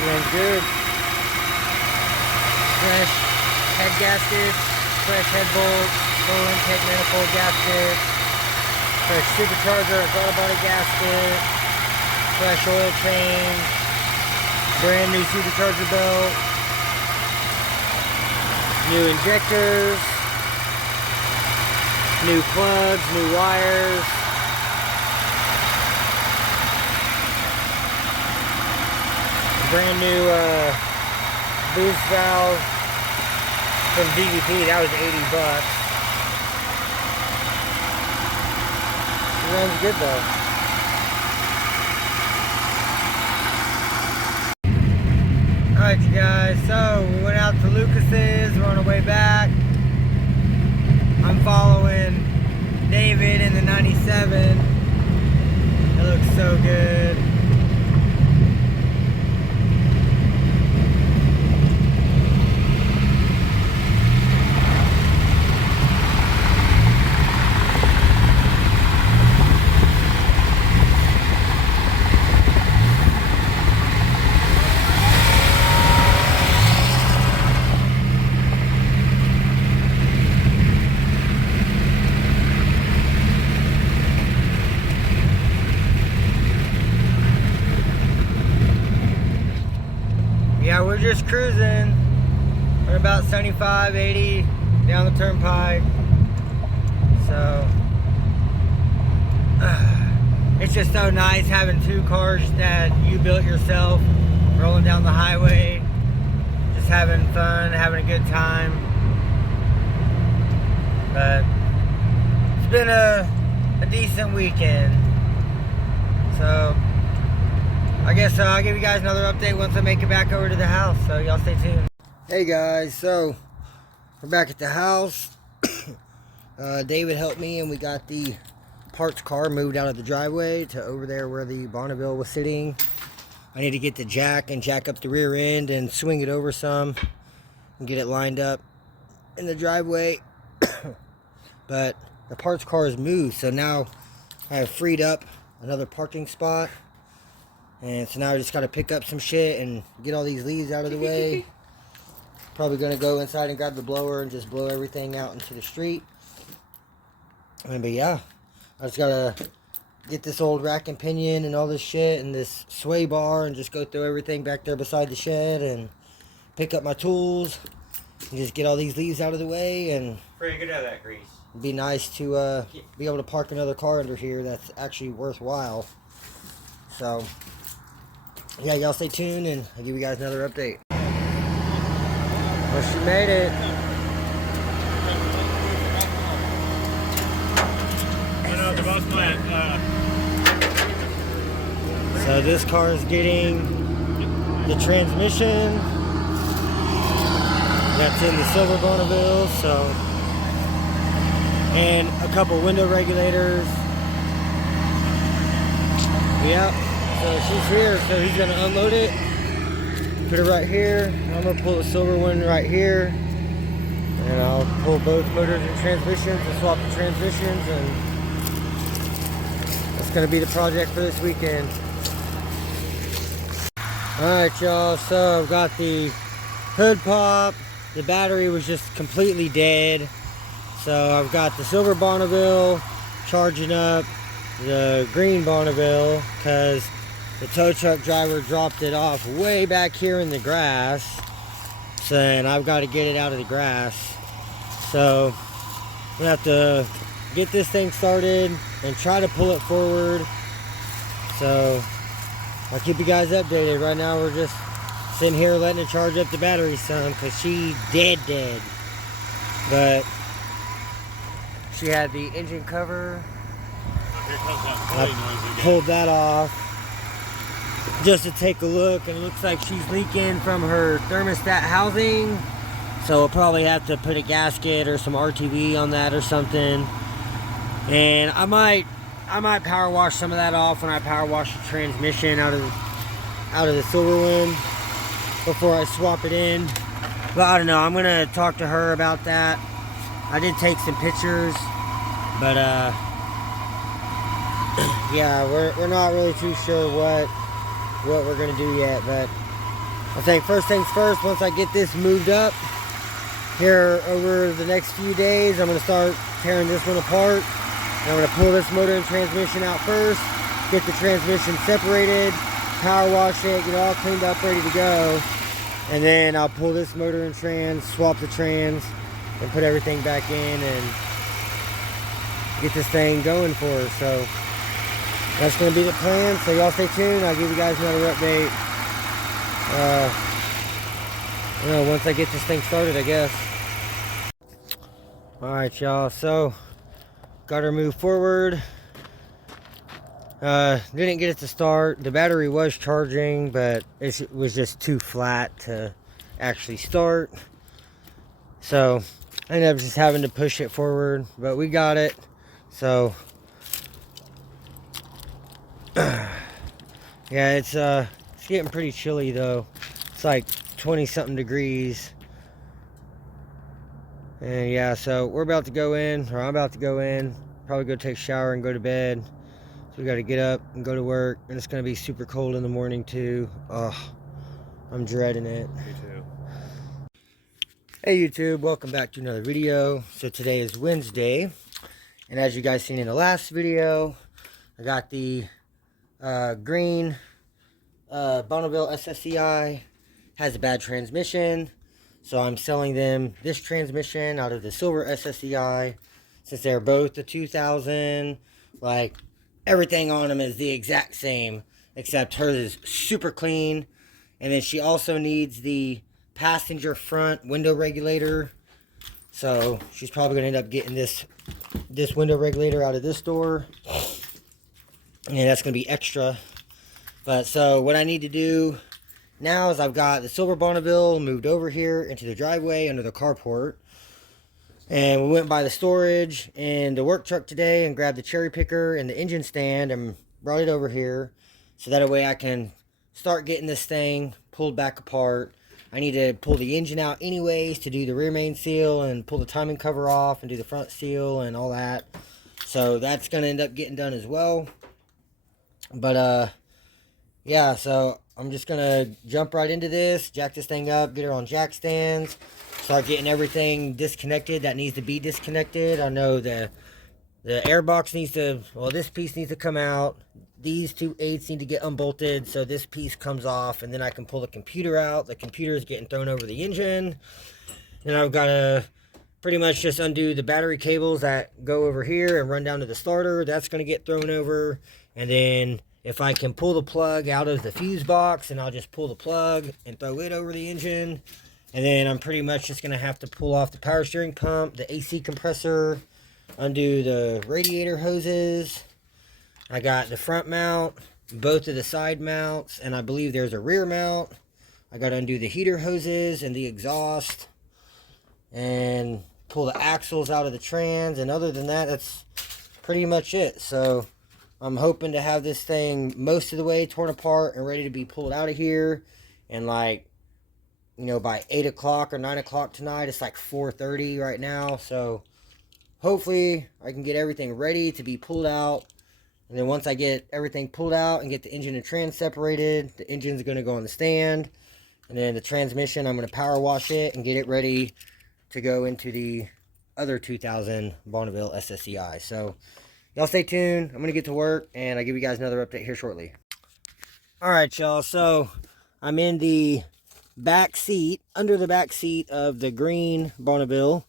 Runs good. Fresh head gaskets, fresh head bolts, full intake manifold gasket, fresh supercharger, throttle body gasket, fresh oil change, brand new supercharger belt, new injectors, new plugs, new wires. Brand new boost valve from DVP. That was $80. It runs good though. Alright you guys, so we went out to Lucas's, we're on our way back. I'm following David in the 97. It looks so good. Yeah, we're just cruising. We're about 75, 80 down the turnpike. So, it's just so nice having two cars that you built yourself rolling down the highway. Just having fun, having a good time. But it's been a decent weekend. So, I guess I'll give you guys another update once I make it back over to the house, so y'all stay tuned. Hey guys, so we're back at the house. David helped me and we got the parts car moved out of the driveway to over there where the Bonneville was sitting. I need to get the jack and jack up the rear end and swing it over some and get it lined up in the driveway. But the parts car is moved, so now I have freed up another parking spot. And so now I just got to pick up some shit and get all these leaves out of the way. Probably going to go inside and grab the blower and just blow everything out into the street. But yeah, I just got to get this old rack and pinion and all this shit and this sway bar and just go throw everything back there beside the shed and pick up my tools and just get all these leaves out of the way. And pretty good at that grease. It'd be nice to be able to park another car under here that's actually worthwhile. So yeah, y'all stay tuned and I'll give you guys another update. Well, she made it. So this car is getting the transmission that's in the silver Bonneville, so, and a couple window regulators. Yep. So she's here, so he's gonna unload it, put it right here. I'm gonna pull the silver one right here, and I'll pull both motors and transmissions and swap the transmissions, and that's gonna be the project for this weekend. Alright y'all, so I've got the hood pop, the battery was just completely dead, so I've got the silver Bonneville charging up the green Bonneville because the tow truck driver dropped it off way back here in the grass. So then I've got to get it out of the grass. So I'm going to have to get this thing started and try to pull it forward. So I'll keep you guys updated. Right now we're just sitting here letting it charge up the battery some because she dead. But she had the engine cover. I pulled that off just to take a look, and it looks like she's leaking from her thermostat housing, so we'll probably have to put a gasket or some RTV on that or something. And I might power wash some of that off when I power wash the transmission out of the silver one before I swap it in. But I don't know, I'm gonna talk to her about that. I did take some pictures, but yeah, we're not really too sure what we're gonna do yet, but I think first things first, once I get this moved up here over the next few days, I'm going to start tearing this one apart. I'm going to pull this motor and transmission out first, get the transmission separated, power wash it, get it all cleaned up, ready to go. And then I'll pull this motor and trans, swap the trans, and put everything back in and get this thing going for us. So that's going to be the plan. So y'all stay tuned. I'll give you guys another update. Once I get this thing started, I guess. Alright, y'all. So got her moved forward. Didn't get it to start. The battery was charging, but it was just too flat to actually start. So I ended up just having to push it forward, but we got it. So yeah, it's getting pretty chilly though. It's like 20 something degrees. And yeah, so we're about to go in, or I'm about to go in, probably go take a shower and go to bed. So we got to get up and go to work, and it's going to be super cold in the morning too. Oh, I'm dreading it. Me too. Hey YouTube, welcome back to another video. So today is Wednesday, and as you guys seen in the last video, I got the green Bonneville SSEI. Has a bad transmission, so I'm selling them this transmission out of the silver SSEI, since they're both the 2000. Like, everything on them is the exact same, except hers is super clean. And then she also needs the passenger front window regulator, so she's probably gonna end up getting this window regulator out of this door, and that's gonna be extra. But so what I need to do now is I've got the silver Bonneville moved over here into the driveway under the carport. And we went by the storage and the work truck today and grabbed the cherry picker and the engine stand and brought it over here. So that way I can start getting this thing pulled back apart. I need to pull the engine out anyways to do the rear main seal and pull the timing cover off and do the front seal and all that. So that's going to end up getting done as well. But yeah, so I'm just going to jump right into this, jack this thing up, get her on jack stands, start getting everything disconnected that needs to be disconnected. I know the airbox needs to, well, this piece needs to come out. These two eighths need to get unbolted so this piece comes off, and then I can pull the computer out. The computer is getting thrown over the engine. Then I've got to pretty much just undo the battery cables that go over here and run down to the starter. That's going to get thrown over. And then if I can pull the plug out of the fuse box, and I'll just pull the plug and throw it over the engine. And then I'm pretty much just going to have to pull off the power steering pump, the AC compressor, undo the radiator hoses. I got the front mount, both of the side mounts, and I believe there's a rear mount. I got to undo the heater hoses and the exhaust and pull the axles out of the trans. And other than that, that's pretty much it. So I'm hoping to have this thing most of the way torn apart and ready to be pulled out of here. And like, you know, by 8 o'clock or 9 o'clock tonight. It's like 4:30 right now. So hopefully I can get everything ready to be pulled out. And then once I get everything pulled out and get the engine and trans separated, the engine's going to go on the stand. And then the transmission, I'm going to power wash it and get it ready to go into the other 2000 Bonneville SSEI. So y'all stay tuned. I'm going to get to work, and I'll give you guys another update here shortly. Alright, y'all. So I'm in the back seat, under the back seat of the green Bonneville,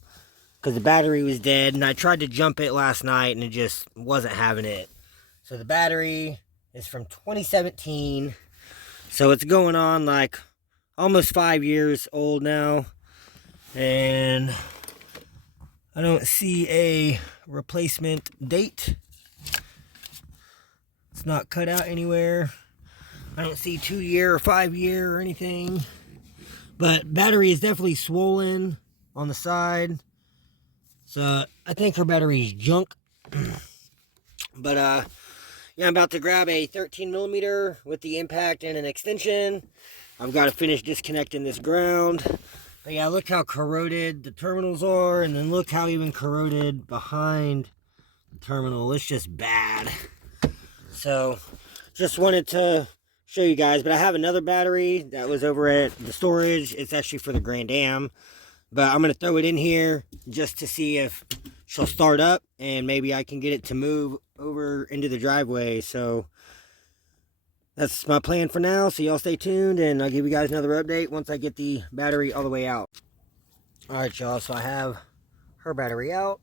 because the battery was dead, and I tried to jump it last night and it just wasn't having it. So the battery is from 2017, so it's going on like almost 5 years old now, and I don't see a replacement date. It's not cut out anywhere. I don't see 2 year or 5 year or anything. But battery is definitely swollen on the side. So I think her battery is junk. But yeah, I'm about to grab a 13mm with the impact and an extension. I've got to finish disconnecting this ground. But yeah, look how corroded the terminals are, and then look how even corroded behind the terminal. It's just bad. So just wanted to show you guys, but I have another battery that was over at the storage. It's actually for the Grand Am, but I'm going to throw it in here just to see if she'll start up, and maybe I can get it to move over into the driveway. So that's my plan for now. So y'all stay tuned, and I'll give you guys another update once I get the battery all the way out. All right, y'all, so I have her battery out.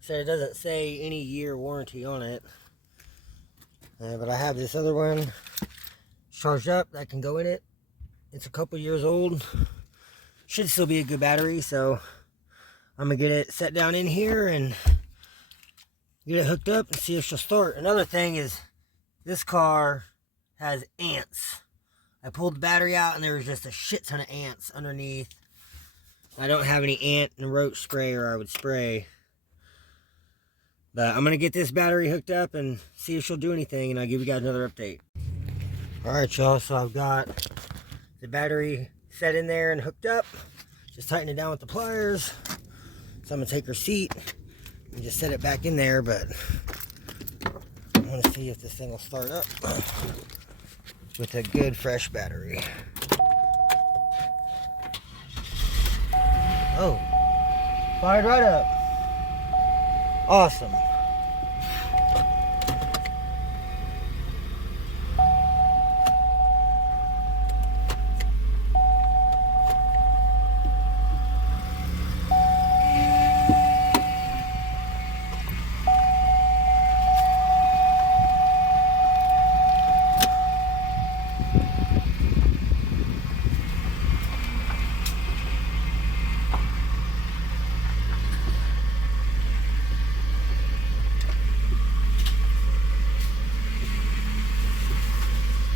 So it doesn't say any year warranty on it, but I have this other one charged up that can go in it. It's a couple years old, should still be a good battery. So I'm gonna get it set down in here and get it hooked up and see if she'll start. Another thing is, this car has ants. I pulled the battery out and there was just a shit ton of ants underneath. I don't have any ant and roach sprayer I would spray. But I'm going to get this battery hooked up and see if she'll do anything, and I'll give you guys another update. Alright, y'all, so I've got the battery set in there and hooked up. Just tighten it down with the pliers. So I'm going to take her seat and just set it back in there, but I want to see if this thing will start up with a good fresh battery. Oh, fired right up. Awesome.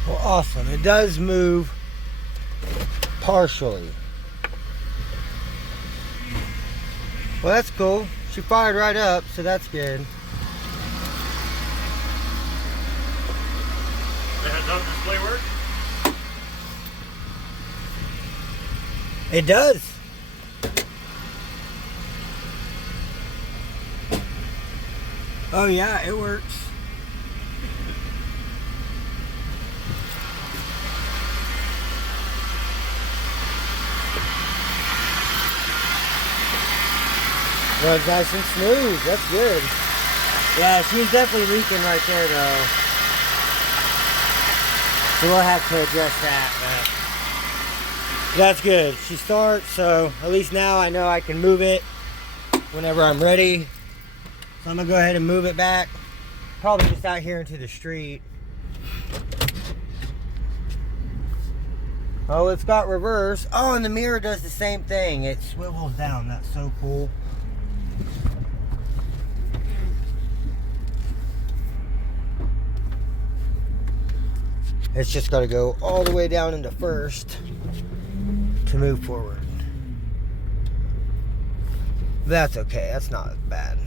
Well, awesome. It does move partially. Well, that's cool. She fired right up, so that's good. The heads-up display work? It does. Oh yeah, it works. Runs nice and smooth. That's good. Yeah, she's definitely leaking right there, though. So we'll have to address that. But that's good. She starts, so at least now I know I can move it whenever I'm ready. So I'm going to go ahead and move it back. Probably just out here into the street. Oh, it's got reverse. Oh, and the mirror does the same thing. It swivels down. That's so cool. It's just got to go all the way down into first to move forward. That's okay. That's not bad.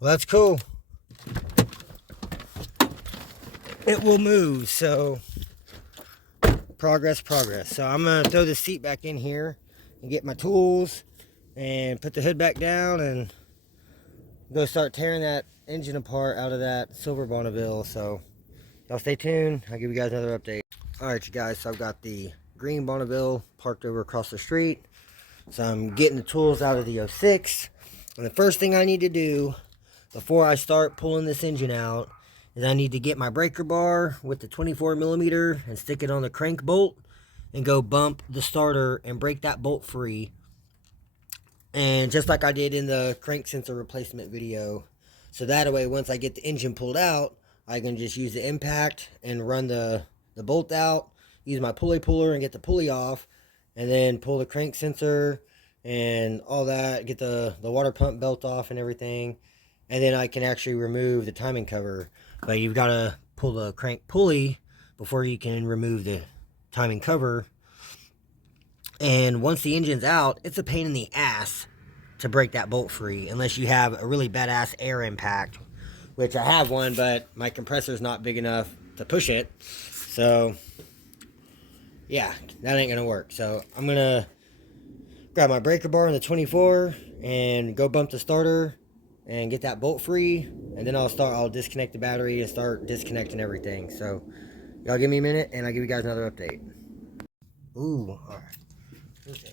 Well, that's cool. It will move, so progress. So I'm going to throw the seat back in here and get my tools and put the hood back down and go start tearing that engine apart out of that silver Bonneville. So y'all stay tuned. I'll give you guys another update. Alright, you guys, so I've got the green Bonneville parked over across the street. So I'm getting the tools out of the 06. And the first thing I need to do before I start pulling this engine out is I need to get my breaker bar with the 24mm and stick it on the crank bolt and go bump the starter and break that bolt free. And just like I did in the crank sensor replacement video. So that way, once I get the engine pulled out, I can just use the impact and run the bolt out, use my pulley puller and get the pulley off, and then pull the crank sensor and all that, get the water pump belt off and everything. And then I can actually remove the timing cover. But you've got to pull the crank pulley before you can remove the timing cover. And once the engine's out, it's a pain in the ass to break that bolt free unless you have a really badass air impact, which I have one, but my compressor's not big enough to push it. So yeah, that ain't gonna work. So I'm gonna grab my breaker bar in the 24 and go bump the starter and get that bolt free, and then I'll disconnect the battery and start disconnecting everything. So y'all give me a minute and I'll give you guys another update. Ooh, all right. Okay.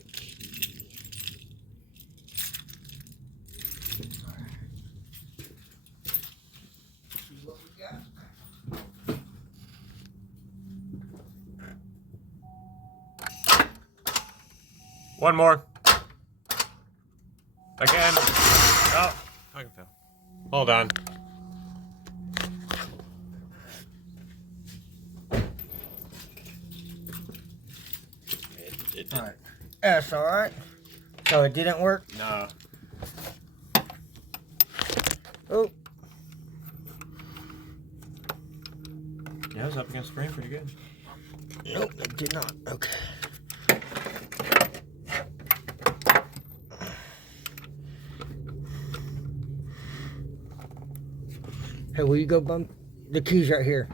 See what we got. One more. Again. Oh, I can tell. Hold on. All right. That's all right. So it didn't work? No. Oh. Yeah, it was up against the frame pretty good. Nope, it did not. Okay. Hey, will you go bump the keys right here?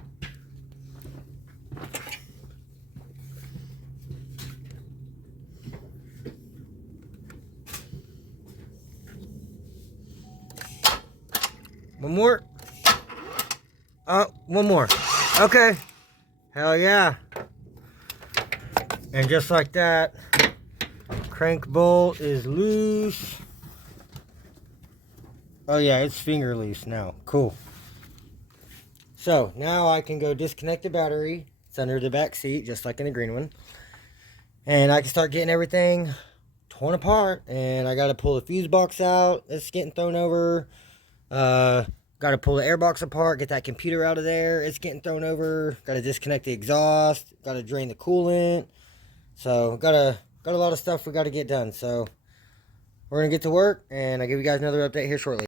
One more. One more. Okay. Hell yeah. And just like that, crank bolt is loose. Oh yeah, it's finger loose now. Cool. So now I can go disconnect the battery. It's under the back seat, just like in the green one. And I can start getting everything torn apart. And I got to pull the fuse box out. It's getting thrown over. Got to pull the airbox apart, get that computer out of there. It's getting thrown over. Got to disconnect the exhaust. Got to drain the coolant. So got a lot of stuff we got to get done. So we're gonna get to work, and I'll give you guys another update here shortly.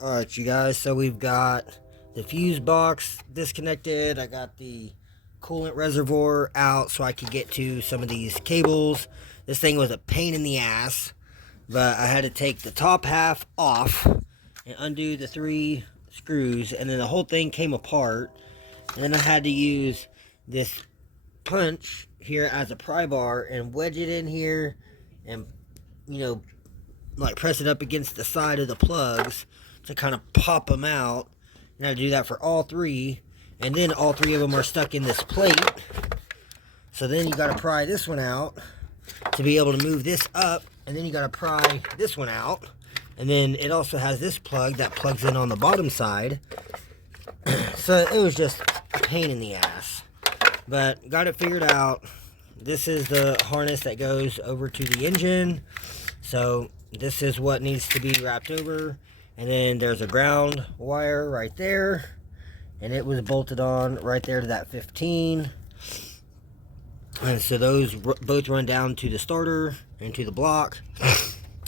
All right, you guys. So we've got the fuse box disconnected. I got the coolant reservoir out so I could get to some of these cables. This thing was a pain in the ass, but I had to take the top half off and undo the 3 screws, and then the whole thing came apart. And then I had to use this punch here as a pry bar and wedge it in here and, you know, like press it up against the side of the plugs to kind of pop them out. And I had to do that for all 3, and then all 3 of them are stuck in this plate. So then you got to pry this one out to be able to move this up, and then you got to pry this one out. And then it also has this plug that plugs in on the bottom side. So it was just a pain in the ass. But got it figured out. This is the harness that goes over to the engine. So this is what needs to be wrapped over. And then there's a ground wire right there. And it was bolted on right there to that 15. And so those both run down to the starter and to the block.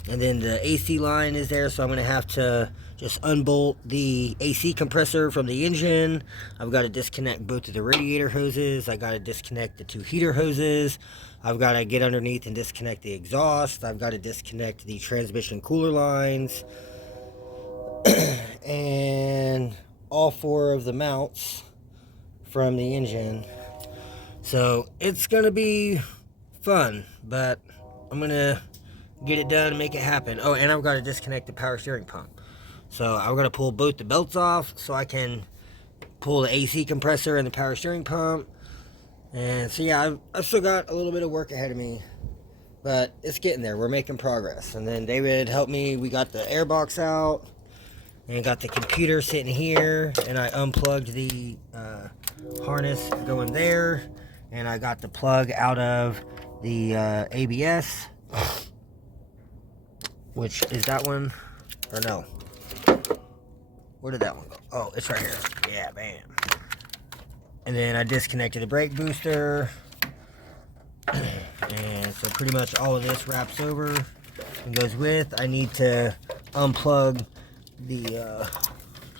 And then the AC line is there, so I'm going to have to just unbolt the AC compressor from the engine. I've got to disconnect both of the radiator hoses. I got to disconnect the 2 heater hoses. I've got to get underneath and disconnect the exhaust. I've got to disconnect the transmission cooler lines. And all 4 of the mounts from the engine. So it's going to be fun, but I'm going to get it done and make it happen. Oh, and I've got to disconnect the power steering pump. So I've got to pull both the belts off so I can pull the AC compressor and the power steering pump. And so yeah, I've still got a little bit of work ahead of me, but it's getting there. We're making progress. And then David helped me. We got the airbox out and got the computer sitting here, and I unplugged the harness going there, and I got the plug out of the ABS. Which is that one? Or no? Where did that one go? Oh, it's right here. Yeah, bam. And then I disconnected the brake booster. And so pretty much all of this wraps over and goes with. I need to unplug the,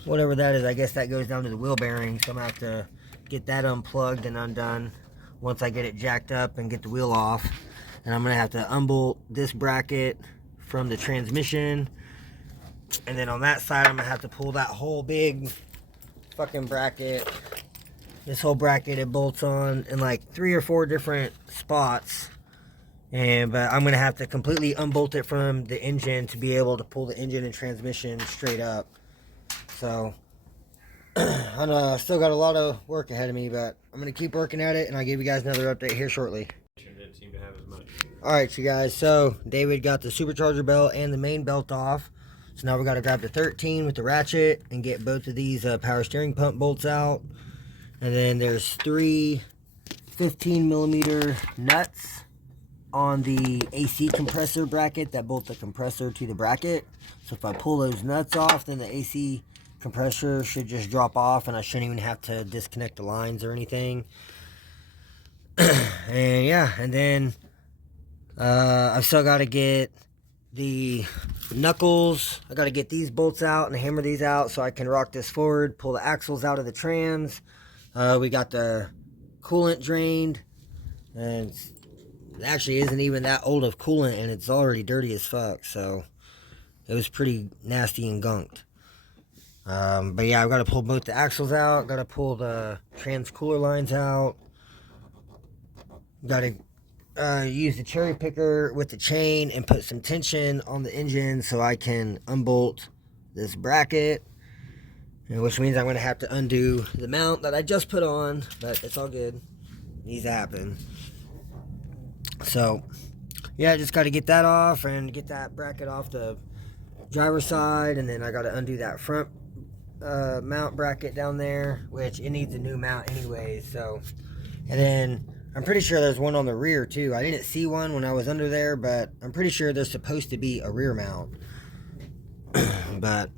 whatever that is. I guess that goes down to the wheel bearing. So I'm going to have to get that unplugged and undone once I get it jacked up and get the wheel off. And I'm going to have to unbolt this bracket from the transmission, and then on that side I'm gonna have to pull that whole big fucking bracket. This whole bracket, it bolts on in like 3 or 4 different spots, But I'm gonna have to completely unbolt it from the engine to be able to pull the engine and transmission straight up. So I still got a lot of work ahead of me, but I'm gonna keep working at it, and I'll give you guys another update here shortly. Didn't seem to have as much. Alright, you guys, so David got the supercharger belt and the main belt off. So now we got to grab the 13 with the ratchet and get both of these power steering pump bolts out. And then there's 3 15mm nuts on the AC compressor bracket that bolt the compressor to the bracket. So if I pull those nuts off, then the AC compressor should just drop off, and I shouldn't even have to disconnect the lines or anything. And yeah, and then I've still got to get the knuckles. I got to get these bolts out and hammer these out so I can rock this forward, pull the axles out of the trans. We got the coolant drained, and it actually isn't even that old of coolant, and it's already dirty as fuck, so it was pretty nasty and gunked. But yeah, I've got to pull both the axles out, got to pull the trans cooler lines out, got to use the cherry picker with the chain and put some tension on the engine so I can unbolt this bracket, which means I'm going to have to undo the mount that I just put on, but it's all good. It needs to happen. So yeah, I just got to get that off and get that bracket off the driver's side, and then I got to undo that front mount bracket down there, which it needs a new mount anyways. So, and then I'm pretty sure there's one on the rear too. I didn't see one when I was under there, but I'm pretty sure there's supposed to be a rear mount. But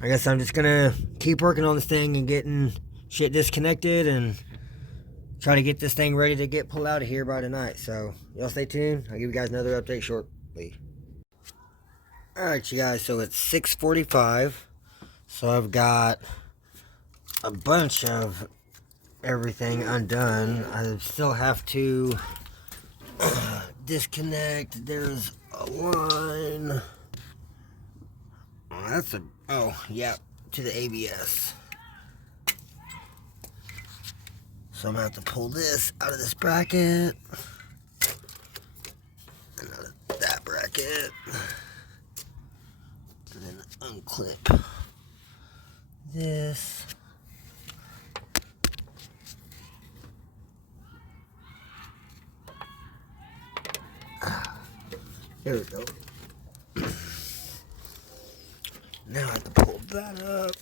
I guess I'm just gonna keep working on this thing and getting shit disconnected and try to get this thing ready to get pulled out of here by tonight. So y'all stay tuned. I'll give you guys another update shortly. Alright, you guys, so it's 6:45. So I've got a bunch of everything undone. I still have to disconnect. There's a line. To the ABS. So I'm gonna have to pull this out of this bracket and out of that bracket, and then unclip this. There we go. Now I have to pull that up.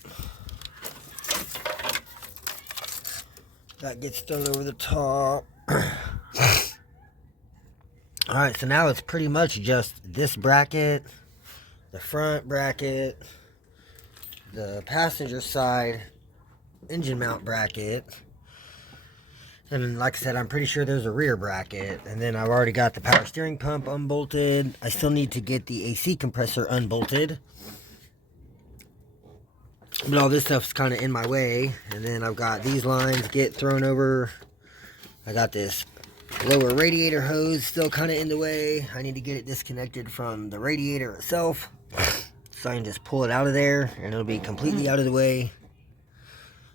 That gets thrown over the top. Alright, so now it's pretty much just this bracket, the front bracket, the passenger side engine mount bracket, and like I said, I'm pretty sure there's a rear bracket, and then I've already got the power steering pump unbolted. I still need to get the AC compressor unbolted, but all this stuff's kind of in my way. And then I've got these lines get thrown over. I got this lower radiator hose still kind of in the way. I need to get it disconnected from the radiator itself so I can just pull it out of there and it'll be completely out of the way.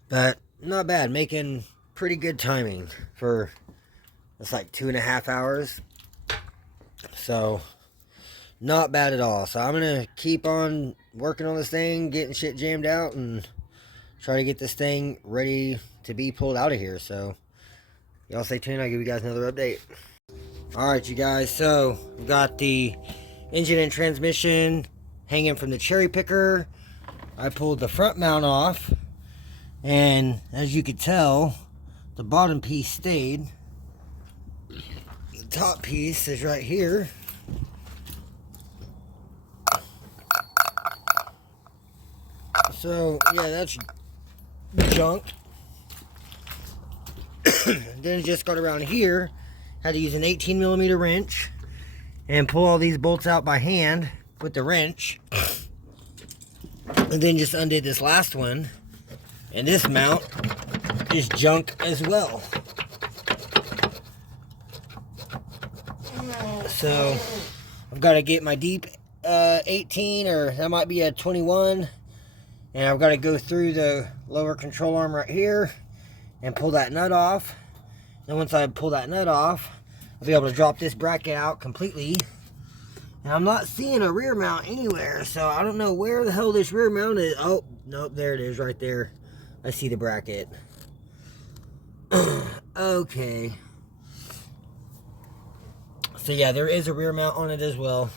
But not bad, making pretty good timing for, it's like 2.5 hours, so not bad at all. So I'm gonna keep on working on this thing, getting shit jammed out, and try to get this thing ready to be pulled out of here. So y'all stay tuned, I'll give you guys another update. Alright, you guys, so we've got the engine and transmission hanging from the cherry picker. I pulled the front mount off, and as you could tell, the bottom piece stayed. The top piece is right here. So yeah, that's junk. Then it just got around here. Had to use an 18mm wrench and pull all these bolts out by hand with the wrench. And then just undid this last one. And this mount is junk as well. So I've got to get my deep 18, or that might be a 21, and I've got to go through the lower control arm right here and pull that nut off. And once I pull that nut off, I'll be able to drop this bracket out completely. And I'm not seeing a rear mount anywhere, so I don't know where the hell this rear mount is. Oh, nope, there it is right there. I see the bracket. Okay. So yeah, there is a rear mount on it as well.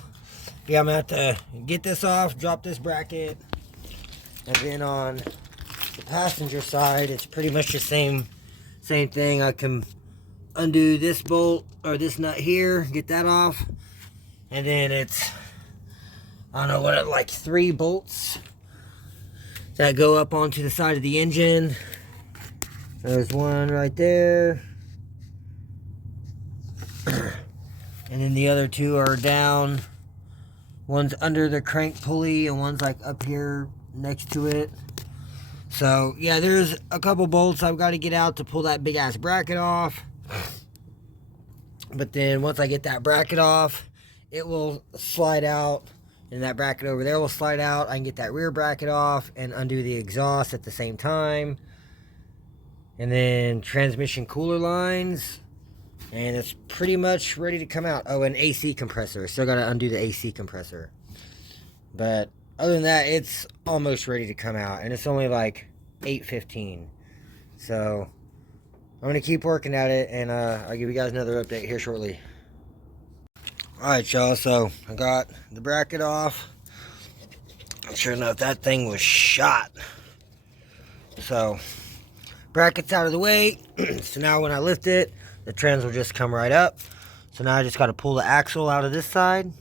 Yeah, I'm gonna have to get this off, drop this bracket, and then on the passenger side, it's pretty much the same thing. I can undo this bolt or this nut here, get that off, and then it's, I don't know what, like 3 bolts that go up onto the side of the engine. There's one right there, and then the other 2 are down. One's under the crank pulley and one's like up here next to it. So yeah, there's a couple bolts I've got to get out to pull that big ass bracket off. But then once I get that bracket off, it will slide out, and that bracket over there will slide out. I can get that rear bracket off and undo the exhaust at the same time. And then transmission cooler lines, and it's pretty much ready to come out. Oh, an AC compressor. Still got to undo the AC compressor. But other than that, it's almost ready to come out, and it's only like 8:15. So I'm going to keep working at it, and I'll give you guys another update here shortly. Alright, y'all, so I got the bracket off. Sure enough, that thing was shot. So, bracket's out of the way. So now when I lift it, the trans will just come right up. So now I just got to pull the axle out of this side.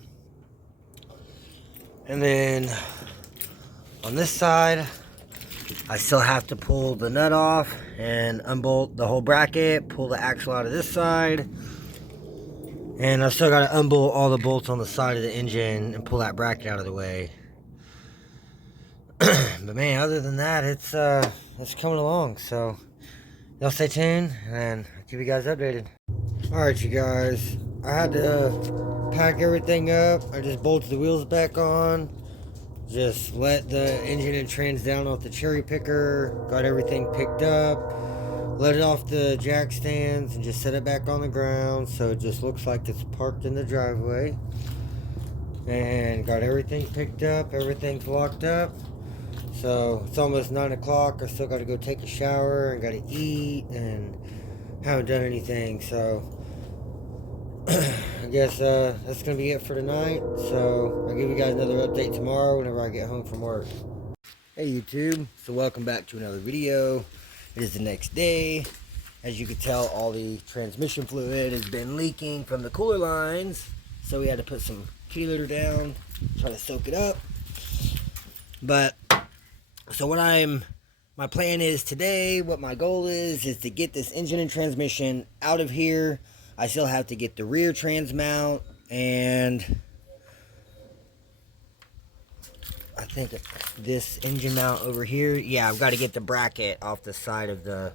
And then on this side, I still have to pull the nut off and unbolt the whole bracket, pull the axle out of this side. And I still got to unbolt all the bolts on the side of the engine and pull that bracket out of the way. But man, other than that, it's coming along. So y'all stay tuned, and I'll keep you guys updated. Alright, you guys, I had to pack everything up. I just bolted the wheels back on, just let the engine and trans down off the cherry picker, got everything picked up, let it off the jack stands, and just set it back on the ground so it just looks like it's parked in the driveway. And got everything picked up, everything's locked up. So it's almost 9 o'clock. I still got to go take a shower and got to eat, and haven't done anything. So I guess that's going to be it for tonight. So I'll give you guys another update tomorrow whenever I get home from work. Hey YouTube, so welcome back to another video. It is the next day. As you can tell, all the transmission fluid has been leaking from the cooler lines. So we had to put some kitty litter down, try to soak it up. But so my plan is today, what my goal is to get this engine and transmission out of here. I still have to get the rear trans mount, and I think this engine mount over here. Yeah, I've got to get the bracket off the side of the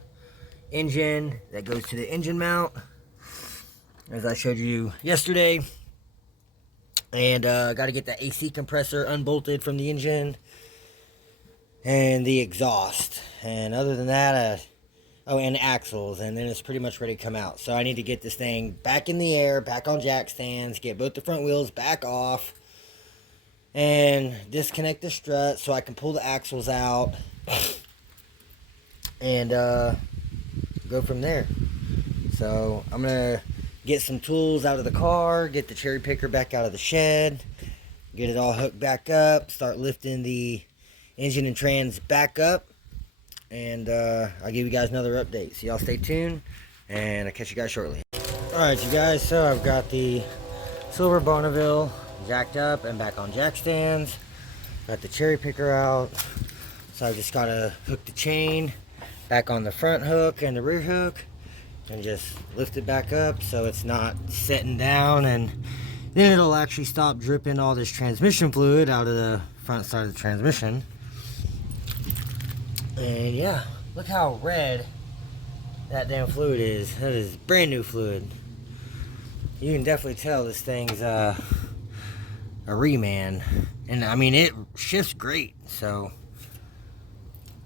engine that goes to the engine mount, as I showed you yesterday. And got to get the AC compressor unbolted from the engine and the exhaust. And other than that, oh, and axles, and then it's pretty much ready to come out. So I need to get this thing back in the air, back on jack stands, get both the front wheels back off, and disconnect the strut so I can pull the axles out and go from there. So I'm gonna get some tools out of the car, get the cherry picker back out of the shed, get it all hooked back up, start lifting the engine and trans back up, and I'll give you guys another update. So y'all stay tuned, and I'll catch you guys shortly. Alright, you guys, so I've got the silver Bonneville jacked up and back on jack stands. Got the cherry picker out, so I just gotta hook the chain back on the front hook and the rear hook, and just lift it back up so it's not setting down, and then it'll actually stop dripping all this transmission fluid out of the front side of the transmission. And yeah, look how red that damn fluid is. That is brand new fluid. You can definitely tell this thing's a reman, and I mean, it shifts great, so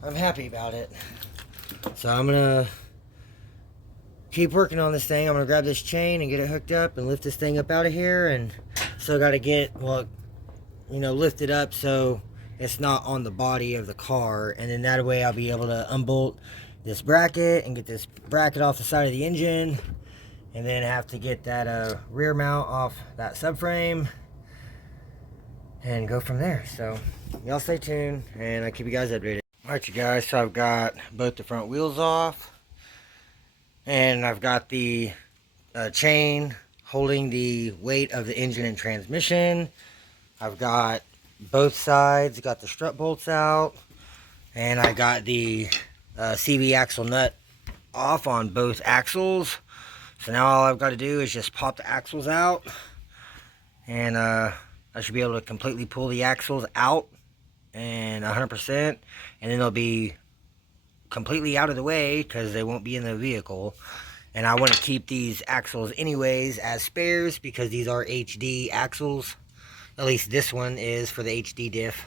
I'm happy about it. So I'm gonna keep working on this thing. I'm gonna grab this chain and get it hooked up and lift this thing up out of here, and still got to get, well, you know, lift it up so it's not on the body of the car, and then that way I'll be able to unbolt this bracket and get this bracket off the side of the engine, and then have to get that rear mount off that subframe and go from there. So y'all stay tuned and I'll keep you guys updated. Alright you guys, so I've got both the front wheels off, and I've got the chain holding the weight of the engine and transmission. I've got both sides, got the strut bolts out, and I got the CV axle nut off on both axles. So now all I've got to do is just pop the axles out, and I should be able to completely pull the axles out and 100%, and then they'll be completely out of the way because they won't be in the vehicle. And I want to keep these axles anyways as spares because these are HD axles. At least this one is for the HD diff.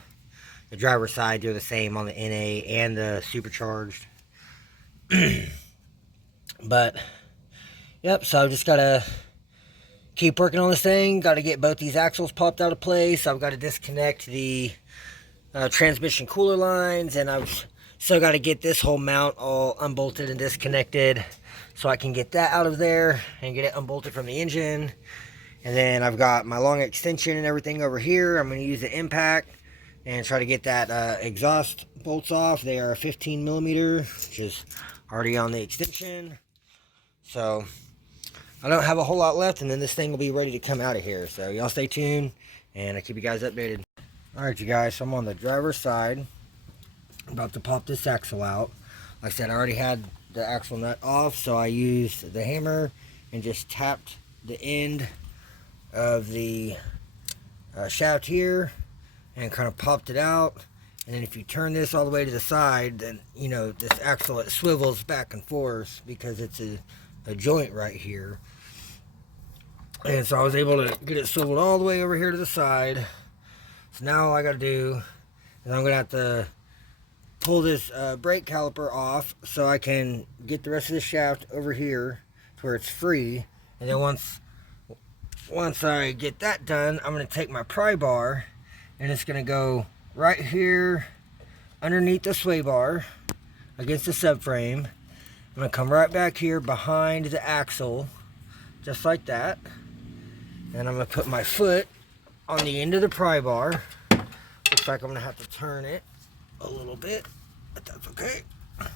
The driver's side, they're the same on the NA and the supercharged. But yep, so I've just got to keep working on this thing. Got to get both these axles popped out of place. I've got to disconnect the transmission cooler lines, and I've still got to get this whole mount all unbolted and disconnected so I can get that out of there and get it unbolted from the engine. And then I've got my long extension and everything over here. I'm going to use the impact and try to get that exhaust bolts off. They are 15 millimeter, which is already on the extension. So I don't have a whole lot left, and then this thing will be ready to come out of here. So y'all stay tuned and I'll keep you guys updated. Alright you guys, so I'm on the driver's side, about to pop this axle out. Like I said, I already had the axle nut off, so I used the hammer and just tapped the end of the shaft here and kind of popped it out. And then if you turn this all the way to the side, then you know this axle, it swivels back and forth because it's a joint right here. And so I was able to get it swiveled all the way over here to the side. So now all I got to do is I'm going to have to pull this brake caliper off so I can get the rest of the shaft over here to where it's free. And then once I get that done, I'm going to take my pry bar, and it's going to go right here underneath the sway bar against the subframe. I'm going to come right back here behind the axle, just like that. And I'm going to put my foot on the end of the pry bar. Looks like I'm going to have to turn it a little bit, but that's okay. But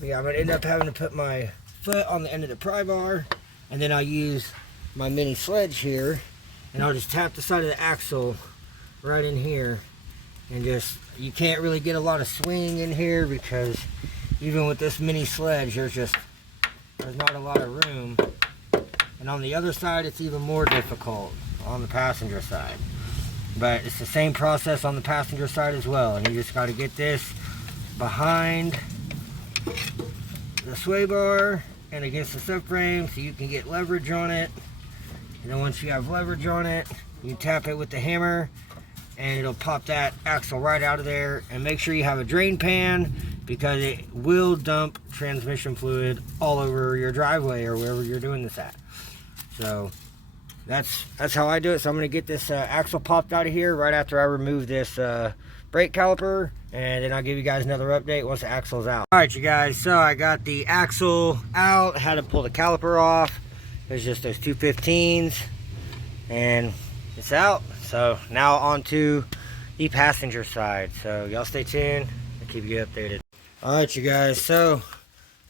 yeah, I'm going to end up having to put my foot on the end of the pry bar, and then I'll use my mini sledge here, and I'll just tap the side of the axle right in here, and just, you can't really get a lot of swing in here because even with this mini sledge there's not a lot of room. And on the other side it's even more difficult on the passenger side, but it's the same process on the passenger side as well. And you just got to get this behind the sway bar and against the subframe so you can get leverage on it. And then once you have leverage on it, you tap it with the hammer and it'll pop that axle right out of there. And make sure you have a drain pan because it will dump transmission fluid all over your driveway or wherever you're doing this at. So that's how I do it. So I'm going to get this axle popped out of here right after I remove this brake caliper, and then I'll give you guys another update once the axle's out. Alright you guys, so I got the axle out, had to pull the caliper off. There's just those 215s and it's out. So now on to the passenger side. So y'all stay tuned, I'll keep you updated. Alright you guys, so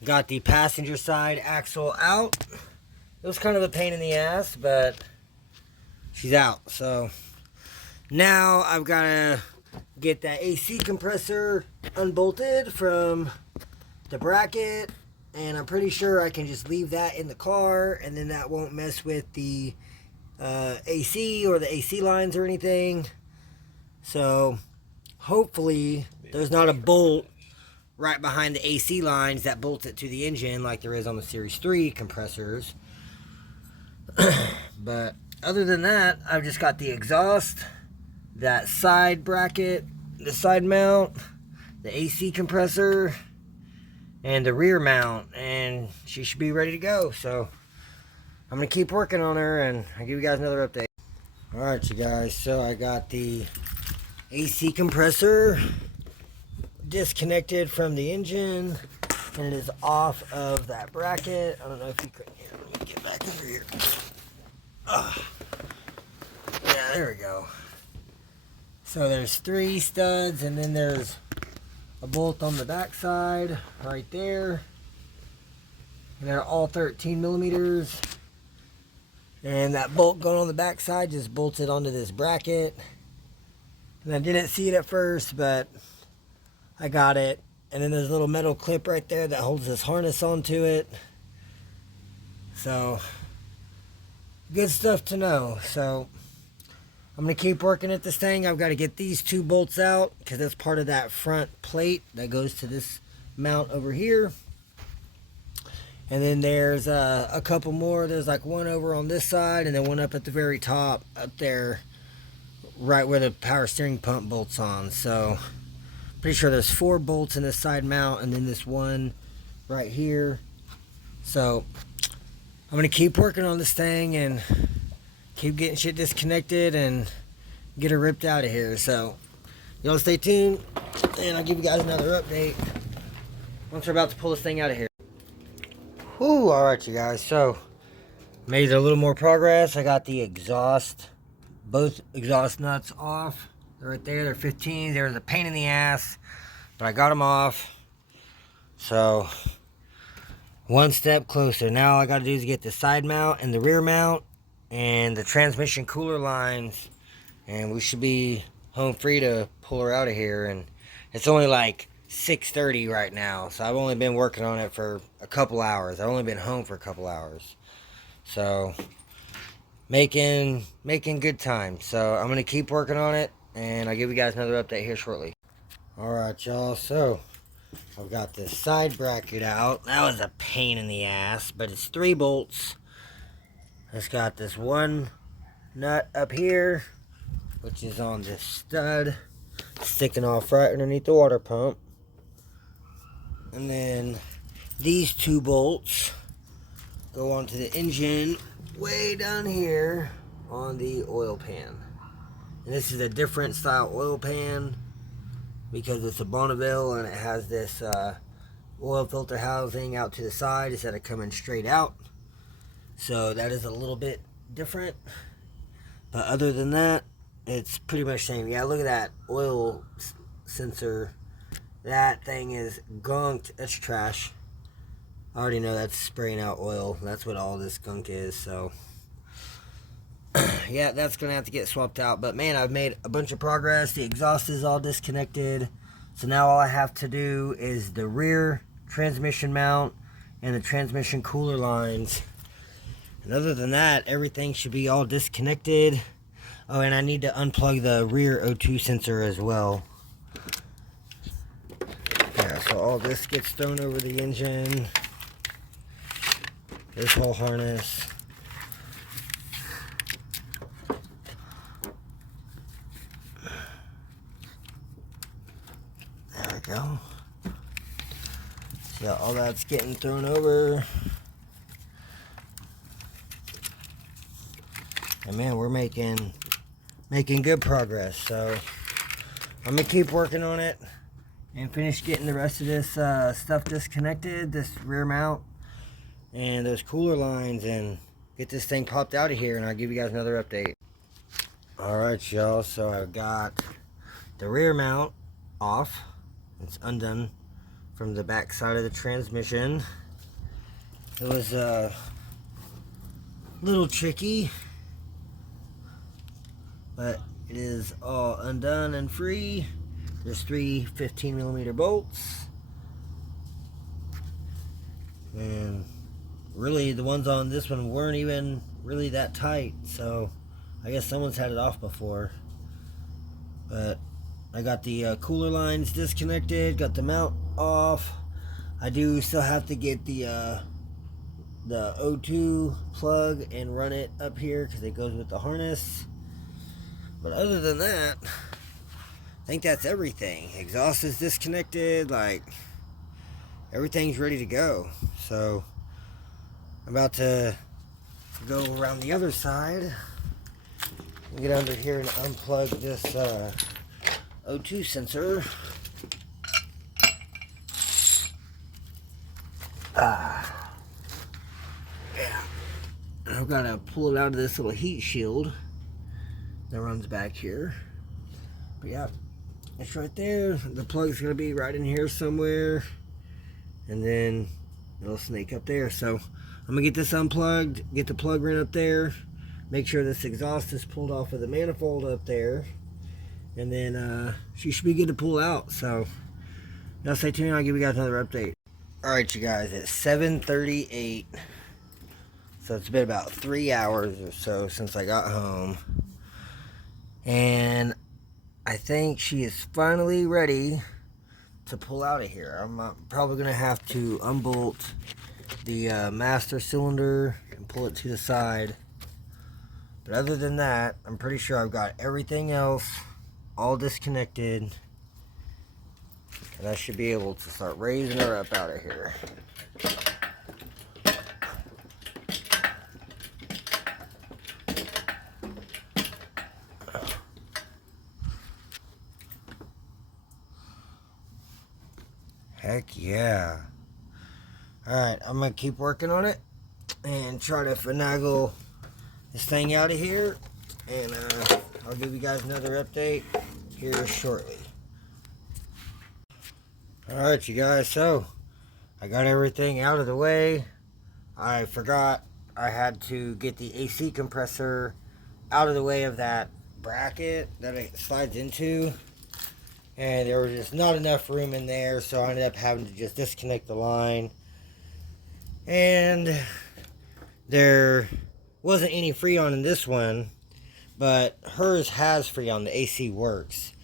got the passenger side axle out. It was kind of a pain in the ass, but she's out. So now I've got to get that AC compressor unbolted from the bracket, and I'm pretty sure I can just leave that in the car, and then that won't mess with the AC or the AC lines or anything. So hopefully there's not a bolt right behind the AC lines that bolts it to the engine like there is on the Series 3 compressors. But other than that, I've just got the exhaust, that side bracket, the side mount, the AC compressor, and the rear mount, and she should be ready to go. So I'm gonna keep working on her, and I'll give you guys another update. All right, you guys, so I got the AC compressor disconnected from the engine, and it is off of that bracket. I don't know if you could. Here, let me get back over here. Yeah, there we go. So there's 3 studs, and then there's a bolt on the back side right there, and they're all 13 millimeters. And that bolt going on the back side just bolted onto this bracket, and I didn't see it at first, but I got it. And then there's a little metal clip right there that holds this harness onto it. So good stuff to know. So I'm gonna keep working at this thing. I've got to get these 2 bolts out because that's part of that front plate that goes to this mount over here. And then there's a couple more. There's like one over on this side, and then one up at the very top up there, right where the power steering pump bolts on. So pretty sure there's 4 bolts in this side mount, and then this one right here. So I'm gonna keep working on this thing and keep getting shit disconnected and get her ripped out of here. So y'all stay tuned, and I'll give you guys another update once we're about to pull this thing out of here. Whew, alright you guys, so made a little more progress. I got the exhaust, both exhaust nuts off. They're right there, they're 15s. They was a pain in the ass, but I got them off. So one step closer. Now all I gotta do is get the side mount and the rear mount and the transmission cooler lines, and we should be home free to pull her out of here. And it's only like 6:30 right now, so I've only been working on it for a couple hours. I've only been home for a couple hours, so making good time. So I'm gonna keep working on it, and I'll give you guys another update here shortly. All right, y'all, so I've got this side bracket out. That was a pain in the ass, but it's 3 bolts. It's got this one nut up here, which is on this stud, sticking off right underneath the water pump. And then these 2 bolts go onto the engine way down here on the oil pan. And this is a different style oil pan because it's a Bonneville, and it has this oil filter housing out to the side instead of coming straight out. So that is a little bit different. But other than that, it's pretty much the same. Yeah, look at that oil sensor. That thing is gunked. That's trash. I already know that's spraying out oil. That's what all this gunk is. So yeah, that's gonna have to get swapped out. But man, I've made a bunch of progress. The exhaust is all disconnected, so now all I have to do is the rear transmission mount and the transmission cooler lines. And other than that, everything should be all disconnected. Oh, and I need to unplug the rear O2 sensor as well. Yeah, so all this gets thrown over the engine. This whole harness. There we go. So yeah, all that's getting thrown over. And man, we're making good progress. So I'm gonna keep working on it and finish getting the rest of this stuff disconnected, this rear mount and those cooler lines, and get this thing popped out of here, and I'll give you guys another update. Alright y'all, so I've got the rear mount off. It's undone from the back side of the transmission. It was a little tricky, but it is all undone and free. There's 3 15mm bolts, and really the ones on this one weren't even really that tight, so I guess someone's had it off before. But I got the cooler lines disconnected, got the mount off. I do still have to get the O2 plug and run it up here because it goes with the harness. But other than that, I think that's everything. Exhaust is disconnected. Like, everything's ready to go. So I'm about to go around the other side, get under here and unplug this O2 sensor. Yeah. I've got to pull it out of this little heat shield that runs back here. But yeah, it's right there. The plug's going to be right in here somewhere. And then it'll snake up there. So I'm going to get this unplugged, get the plug ring up there, make sure this exhaust is pulled off of the manifold up there. And then she should be good to pull out. So now stay tuned, I'll give you guys another update. Alright, you guys, it's 7:38. So it's been about 3 hours or so since I got home. And I think she is finally ready to pull out of here. I'm probably going to have to unbolt the master cylinder and pull it to the side. But other than that, I'm pretty sure I've got everything else all disconnected. And I should be able to start raising her up out of here. Heck yeah. Alright, I'm going to keep working on it and try to finagle this thing out of here. And I'll give you guys another update here shortly. Alright, you guys, so I got everything out of the way. I forgot I had to get the AC compressor out of the way of that bracket that it slides into. And there was just not enough room in there, so I ended up having to just disconnect the line. And there wasn't any Freon in this one, but hers has Freon. The AC works.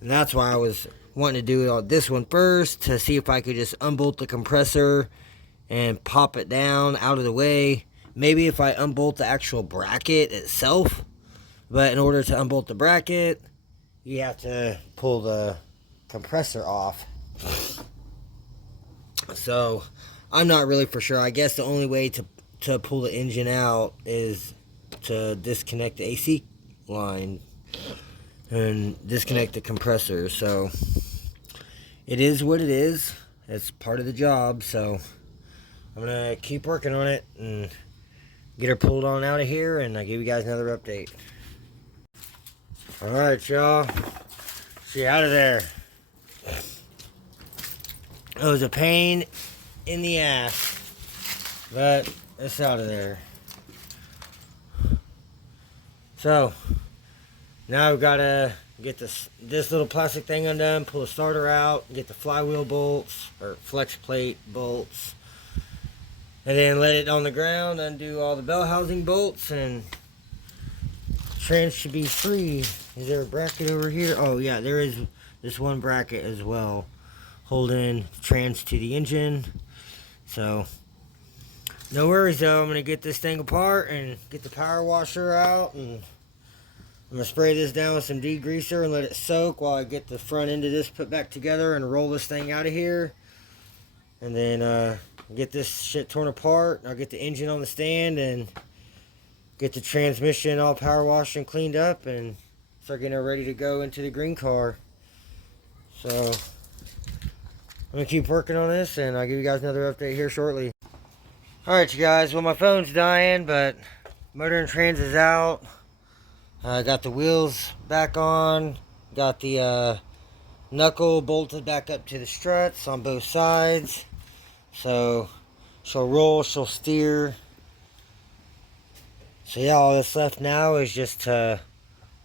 And that's why I was wanting to do it on this one first, to see if I could just unbolt the compressor and pop it down out of the way. Maybe if I unbolt the actual bracket itself. But in order to unbolt the bracket, you have to pull the compressor off. So I'm not really for sure. I guess the only way to pull the engine out is to disconnect the AC line and disconnect the compressor. So it is what it is. It's part of the job. So I'm gonna keep working on it and get her pulled on out of here, and I'll give you guys another update. Alright, y'all. She out of there. It was a pain in the ass, but it's out of there. So now I've got to get this little plastic thing undone, pull the starter out, get the flywheel bolts or flex plate bolts, and then let it on the ground, undo all the bell housing bolts, and trans should be free. Is there a bracket over here? Oh yeah, there is this one bracket as well, holding trans to the engine. So no worries though. I'm gonna get this thing apart and get the power washer out, and I'm gonna spray this down with some degreaser and let it soak while I get the front end of this put back together and roll this thing out of here. And then get this shit torn apart. I'll get the engine on the stand and get the transmission all power washed and cleaned up, and start getting her ready to go into the green car. So I'm gonna keep working on this, and I'll give you guys another update here shortly. Alright, you guys, well, my phone's dying, but motor and trans is out. I got the wheels back on, got the knuckle bolted back up to the struts on both sides. So she'll roll, she'll steer. So yeah, all that's left now is just to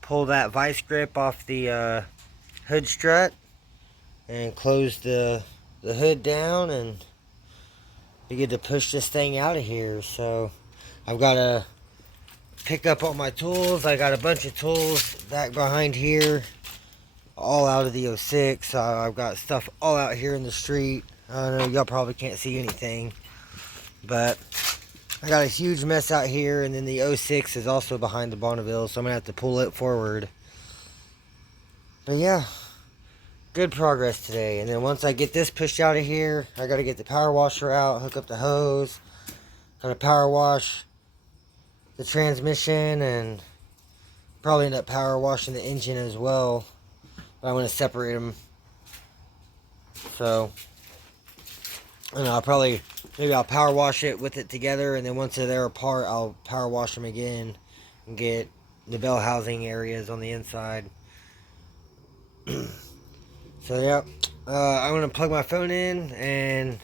pull that vice grip off the hood strut and close the hood down, and we get to push this thing out of here. So I've got to pick up all my tools. I got a bunch of tools back behind here, all out of the 06. I've got stuff all out here in the street. I know y'all probably can't see anything, but I got a huge mess out here, and then the 06 is also behind the Bonneville, so I'm gonna have to pull it forward. But yeah, good progress today. And then once I get this pushed out of here, I got to get the power washer out, hook up the hose, kind of power wash the transmission, and probably end up power washing the engine as well. But I'm going to separate them. So, and maybe I'll power wash it with it together, and then once they're apart, I'll power wash them again and get the bell housing areas on the inside. So, yeah, I'm going to plug my phone in and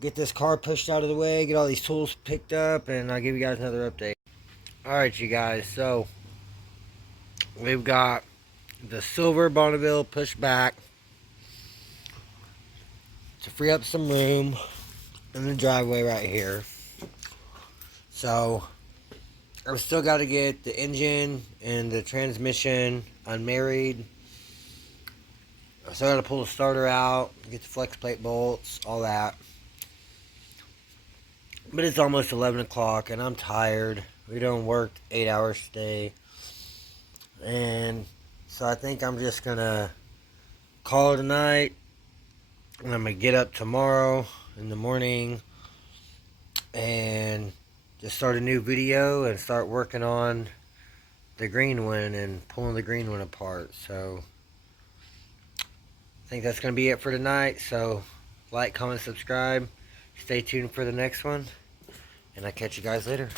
get this car pushed out of the way, get all these tools picked up, and I'll give you guys another update. Alright, you guys, so we've got the silver Bonneville pushed back to free up some room in the driveway right here. So I've still got to get the engine and the transmission unmarried. I still got to pull the starter out, get the flex plate bolts, all that. But it's almost 11 o'clock and I'm tired. We done worked 8 hours today. And so I think I'm just going to call it a night. And I'm going to get up tomorrow in the morning and just start a new video and start working on the green one and pulling the green one apart. So I think that's going to be it for tonight. So like, comment, subscribe. Stay tuned for the next one. And I'll catch you guys later.